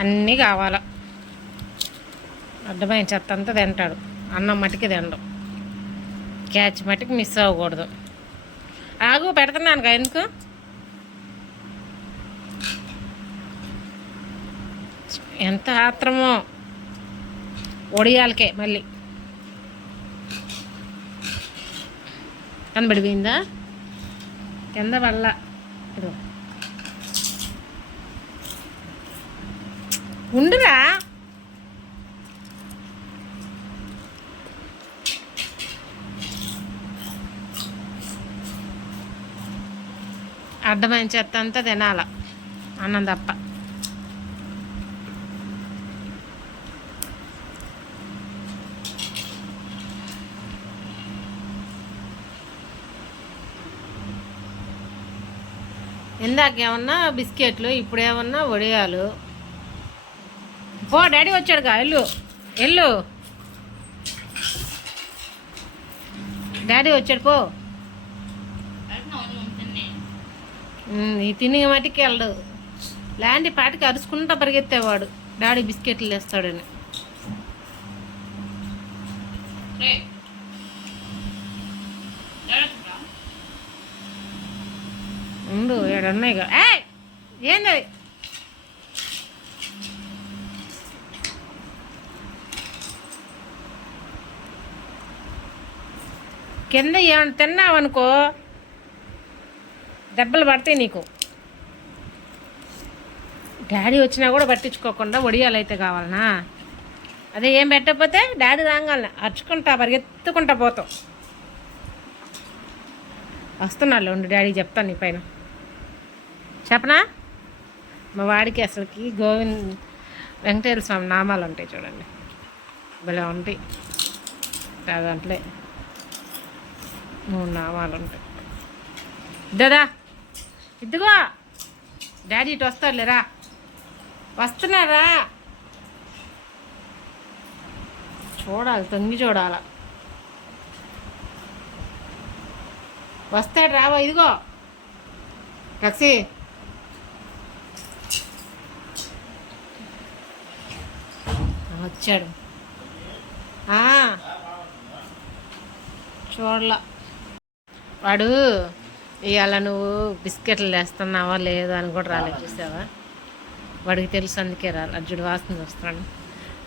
అన్నీ కావాలా. అడ్డమైన చెత్త అంతా తింటాడు, అన్నం మట్టికి తినడం. క్యాచ్ మట్టికి మిస్ అవ్వకూడదు. ఆగు పెడుతున్నాను కదా, ఎందుకు ఎంత ఆత్రమో ఒడియాలకే. మళ్ళీ కనబడిపోయిందా కింద వల్ల. ఉండురా, అడ్డమైన చెత్త అంతా తినాల, అన్నం తప్ప. ఇందాకేమన్నా బిస్కెట్లు, ఇప్పుడు ఏమన్నా వడియాలు. పో, డాడీ వచ్చాడుగా, వెళ్ళు వెళ్ళు, డాడీ వచ్చాడు పో. ఈ తిని మటుకి వెళ్ళడు, లాంటి పాటికి అరుచుకుంటా పరిగెత్తేవాడు డాడీ బిస్కెట్లు వేస్తాడని. ఉండు, ఏడున్నాయిగా. ఏంది కింద ఏమైనా తిన్నావనుకో దెబ్బలు పడతాయి నీకు. డాడీ వచ్చినా కూడా పట్టించుకోకుండా వడియాలు అయితే కావాలనా? అదే ఏం పెట్టకపోతే డాడీ రాగాలనే అరుచుకుంటా పరిగెత్తుకుంటా పోతావు. వస్తున్నాళ్ళు, ఉండు డాడీ చెప్తాను నీ పైన. చెప్పనా? మా వాడికి అసలుకి వెంకటేశ్వర స్వామి నామాలు ఉంటాయి చూడండి, భలే ఉంటాయి. దాంట్లో 3 నామాలు ఉంటాయి. దాదా ఇదిగో డాడీ ఇటు వస్తారులేరా, వస్తున్నారా? చూడాలి, తొంగి చూడాల. వస్తాడు రావా, ఇదిగో రక్సి. వచ్చాడు. చూడలా వాడు. ఇవాళ నువ్వు బిస్కెట్లు వేస్తున్నావా లేదా అని కూడా రాలేదు, చూసావా? వాడికి తెలుసు, అందుకే రాలి. అర్జుడు వాసన చూస్తున్నాడు.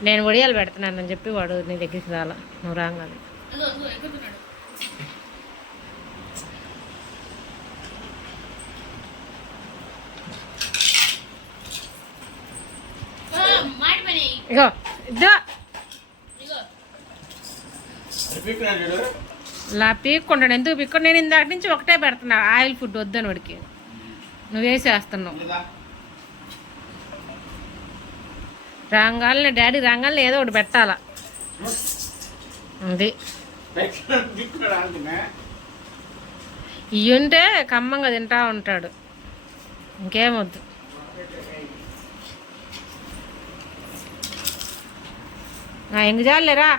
నేను వడియాలు పెడుతున్నానని చెప్పి వాడు నీ దగ్గరికి రాలా, నువ్వు రాగాలి. ఇగో ఇద్దో ఇలా పీక్కుంటాడు. ఎందుకు పీక్కుండా? నేను ఇందాక నుంచి ఒకటే పెడుతున్నా, ఆయిల్ ఫుడ్ వద్దని వాడికి. నువ్వు వేసేస్తున్నావు. రాగాలని డాడీ రాగాలని ఏదో ఒకటి పెట్టాలా. అది ఇయ్యుంటే కమ్మంగా తింటా ఉంటాడు, ఇంకేమొద్దు. ఇంక చాలేరా,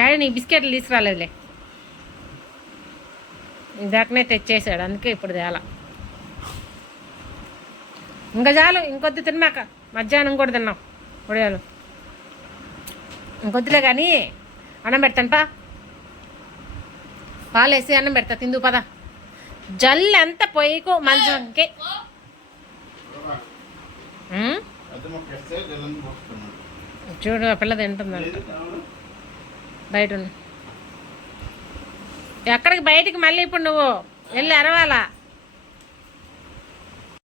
డాడీ నీకు బిస్కెట్లు తీసుకురాలేదులే, ఇందాకనే తెచ్చేసాడు, అందుకే ఇప్పుడు తేలా. ఇంకా చాలు, ఇంకొద్ది తిన్నాక. మధ్యాహ్నం కూడా తిన్నాం వడియాలు, ఇంకొద్దులే కానీ అన్నం పెడతాను పా. పాలు వేసి అన్నం పెడతా, తిందు పదా. జల్లు ఎంత పొయ్యికు మంచంకి. చూడు ఆ పిల్ల తింటుందంట బయట. ఎక్కడికి బయటికి మళ్ళీ ఇప్పుడు నువ్వు వెళ్ళి అరవాలా?